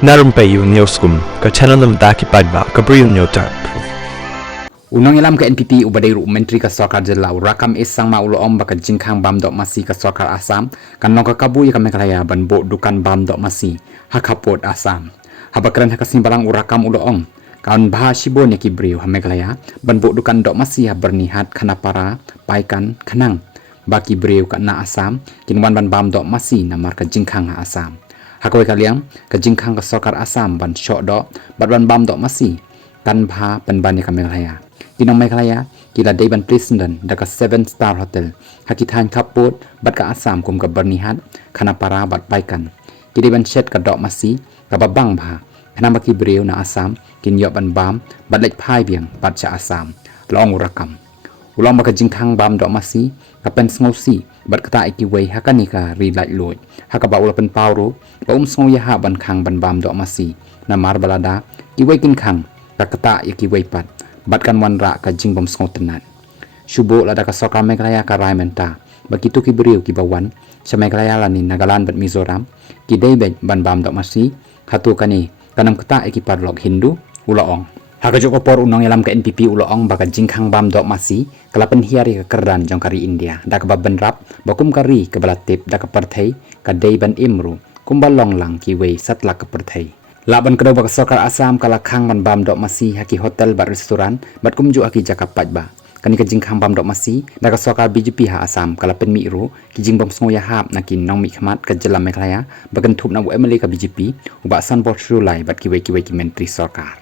Narumpayu Newskum, ka channel nam daki padba, ka briyo nyotar. Unang ilam ka NPP ubaday Menteri ka Sarkar Jelaw rakam isang mauloom baka jingkang bamdok masi ka Sarkar Assam kan nong kakabuy ka Meghalaya banbo dukan bamdok masi hakapot Assam habakran hakasimbalang urakam uloong kaun baha shibo ni kibriw ha Meghalaya banbo dukan dok masi ha bernihat kanapara paikan kanang baki briw ka na Assam kinwan ban bamdok masi na marka jingkang ha Assam hakawai kaliang ka jingkang ka Sarkar Assam ban syok dok ban bamdok masi kan baha ban ka Meghalaya Tinong Meghalaya, kila Dayban Presiden daka 7-star hotel. Hakitan kaput, bat ka Assam kum ka bernihat, kana para bat paikan. Kidayban shed ka dok masi, ka babang bah. Kana baki beriw na Assam, kin yop ban bam, bat lek pai biang, bat sa Assam. Long urakam. Ulang baka jingkang bam dok masi, ka pen sngosi, bat kata ikiway hakani ka rilait loy. Haka ba ulapan pauro, ba sngo yaha ban kang ban bam dok masi. Na mar balada, kiway kin kang, ka kata ikiway pat. Batkan wanra ka jingbom sngotenan. Syubo lada ka Sarkar Meghalaya ka Raimenta. Begitu ki beriu ki bawan sa Meghalaya lanin Nagaland bat Mizoram. Ki Daybet ban bam dok masi. Hatu kani kanam kata iki parlok Hindu ulaong. Hakajuk opor unong yalam ka NPP ulaong baka jingkang bam dok masi. Kalapan hiari ka keran jong kari India. Da ka babenrap bakum kari ka balatip da ka partai ka Dayban Imru. Kumbalong lang ki way satlak ka partai. Laban kedua baka Sarkar Assam kalakang man bam dok masi haki hotel bat restoran bat kumju haki jakapat ba. Kani ka jingkang bam dok masi daga Sarkar BJP ha Assam kalapen mi ru ki jingbom sngoya hap nakin nong mi khmat ka jelam Meghalaya bagan thup na MLA ka BJP uba san bot rulai bat ki Menteri Sarkar.